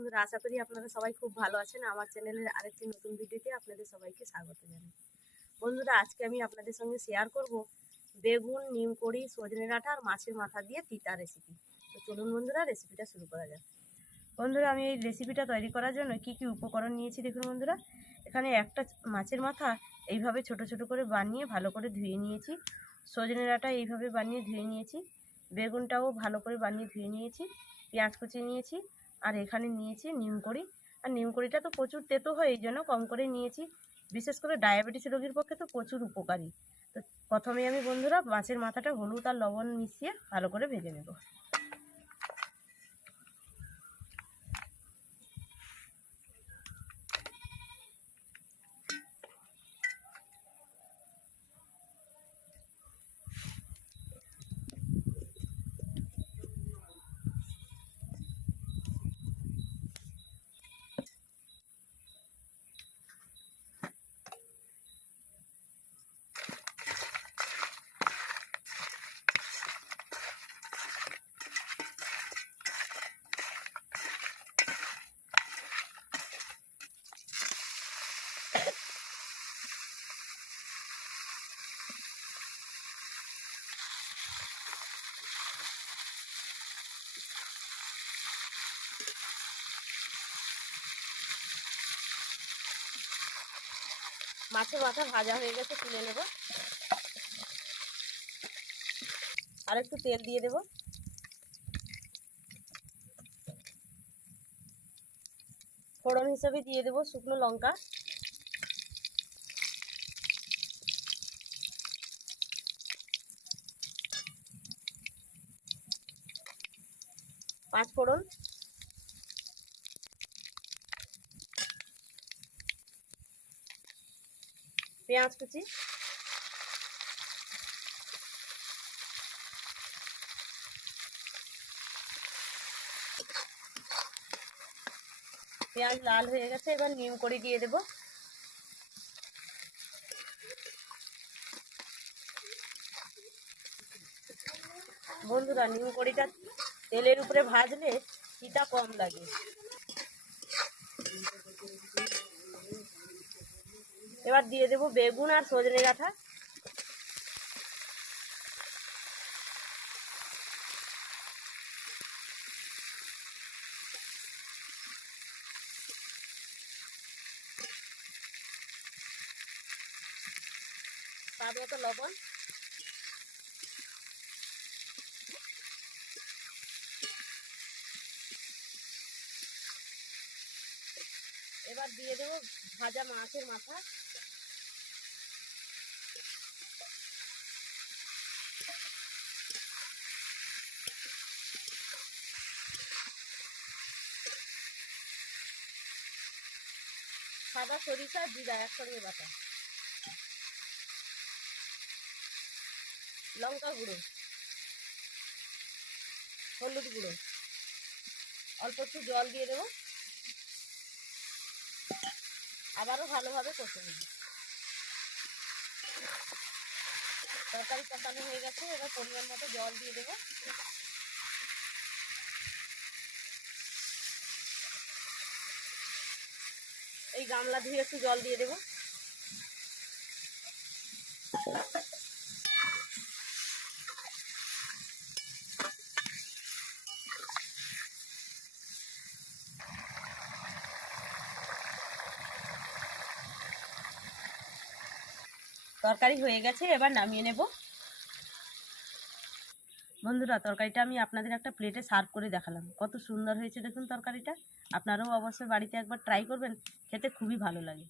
বন্ধুরা, আশা করি আপনারা সবাই খুব ভালো আছেন। আমার চ্যানেলের আরেকটি নতুন ভিডিওতে আপনাদের সবাইকে স্বাগত জানাই। বন্ধুরা, আজকে আমি আপনাদের সঙ্গে শেয়ার করব বেগুন নিমকড়ি সজনে ডাঁটা আর মাছের মাথা দিয়ে তিতা রেসিপি তো চলুন বন্ধুরা রেসিপিটা শুরু করা যাক। বন্ধুরা, আমি এই রেসিপিটা তৈরি করার জন্য কি কি উপকরণ নিয়েছি দেখুন বন্ধুরা। এখানে একটা মাছের মাথা এইভাবে ছোট ছোট করে বানিয়ে ভালো করে ধুয়ে নিয়েছি। সজনে ডাঁটা এইভাবে বানিয়ে ধুয়ে নিয়েছি। বেগুনটাও ভালো করে বানিয়ে ধুয়ে নিয়েছি। পেঁয়াজ কুচি নিয়েছি। আর এখানে নিয়েছি নিমকড়ি আর নিমকড়িটা তো প্রচুর তেতো হয়, এই জন্য কম করে নিয়েছি। বিশেষ করে ডায়াবেটিস রোগীর পক্ষে তো প্রচুর উপকারী। তো প্রথমে আমি বন্ধুরা মাছের মাথাটা হলুদ আর লবণ মিশিয়ে ভালো করে ভেজে নেব। মাছের মাথা ভাজা হয়ে গেছে, তুলে নেব। আর একটু তেল দিয়ে দেব। ফোড়ন হিসাবে দিয়ে দেব শুকনো লঙ্কা। পাঁচ ফোড়ন। পেঁয়াজ কুচি। পেঁয়াজ লাল হয়ে গেছে, এবার নিম করে দিয়ে দেব। বন্ধুরা, নিম কড়িটা তেলের উপরে ভাজলে চিটা কম লাগে। এবার দিয়ে দেবো বেগুন আর সজনে ডাঁটা মতো লবণ। এবার দিয়ে দেবো ভাজা মাছের মাথা। সাদা সরিষা, জিরা একসঙ্গে বাটা। লঙ্কা গুঁড়ো, হলুদ গুঁড়ো। অল্প একটু জল দিয়ে দেবো। আবারও ভালোভাবে কষে নেব। তরকারি কষানো হয়ে গেছে, এবার পরিমাণ মতো জল দিয়ে দেবো। এই গামলা ধুয়ে একটু জল দিয়ে দেবো। তরকারি হয়ে গেছে এবার নামিয়ে নেব। বন্ধুরা, তরকারিটা আমি আপনাদের একটা প্লেটে সার্ভ করে দেখালাম। কত সুন্দর হয়েছে দেখুন তরকারিটা। আপনারাও অবশ্যই বাড়িতে একবার ট্রাই করবেন, খেতে খুবই ভালো লাগে।